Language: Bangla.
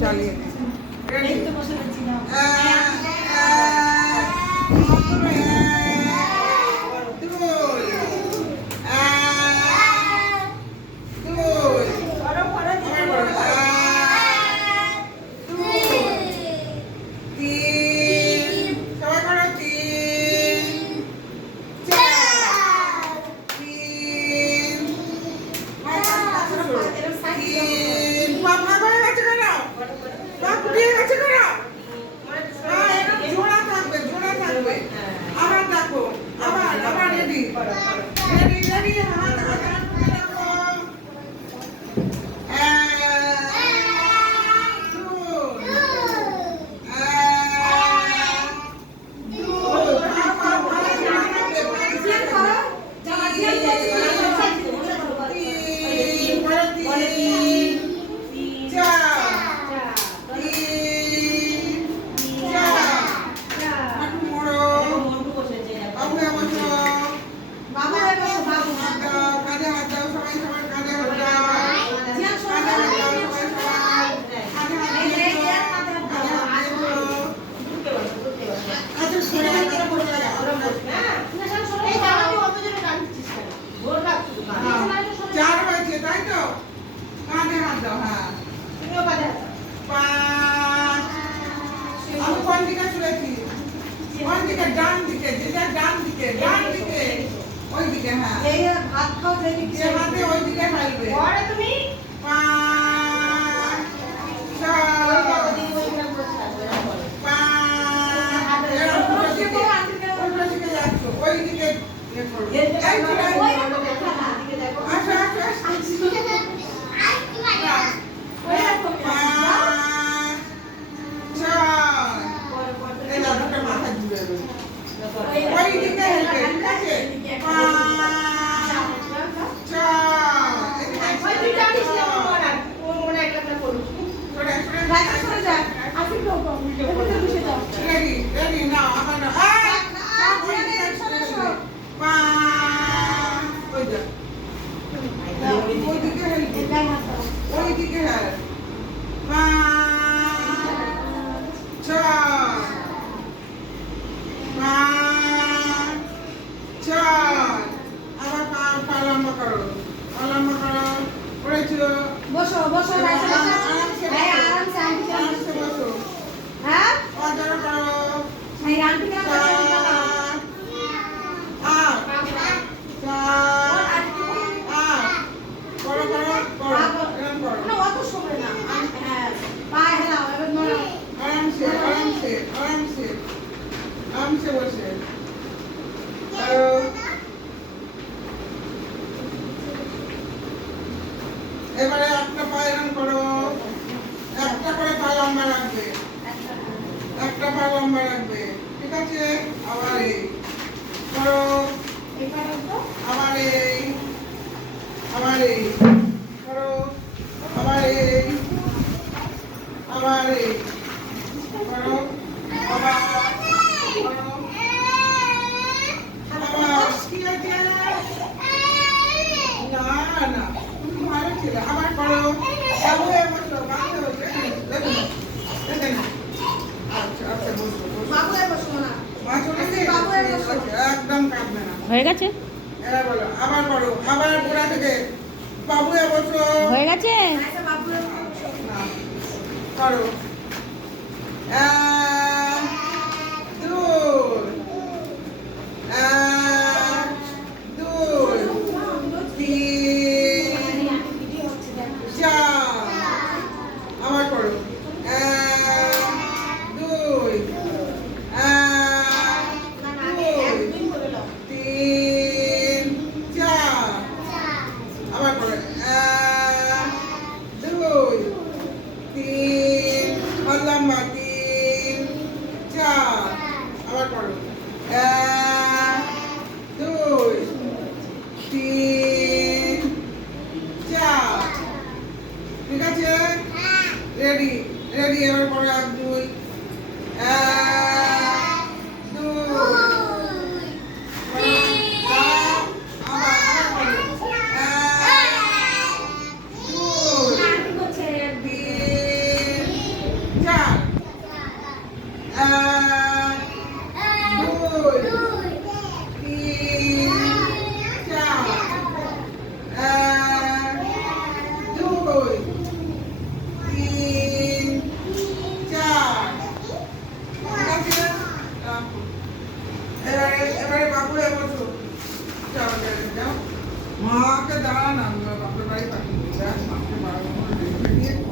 চালিয়ে এবারে একটা পা এরকম করো, একটা করে পা লম্বা রাখবে, একটা পা লম্বা রাখবে, ঠিক আছে? আবার এই করো, আবার এই, আবার এই করো, আবার এই, আবার এই করো, আবার করো, আবার কি আছে? না না ভালো ছিল, আবার করো, বাবু বসো, বাবু দেখুন দেখুন, আচ্ছা আচ্ছা বসো, বাবু বসো না, একদম কাঁদবে না, হয়ে গেছে? এবার বলো, আবার করো, আবার গোড়া থেকে বাবু বসো, হয়ে গেছে? করো, রেডি রেডি, এবার করো 1 2 1 2 3 4 যাও যাও মাকে দাঁড়া না বাপের বাড়ি পাঠিয়ে দিই মাকে বাড়ানো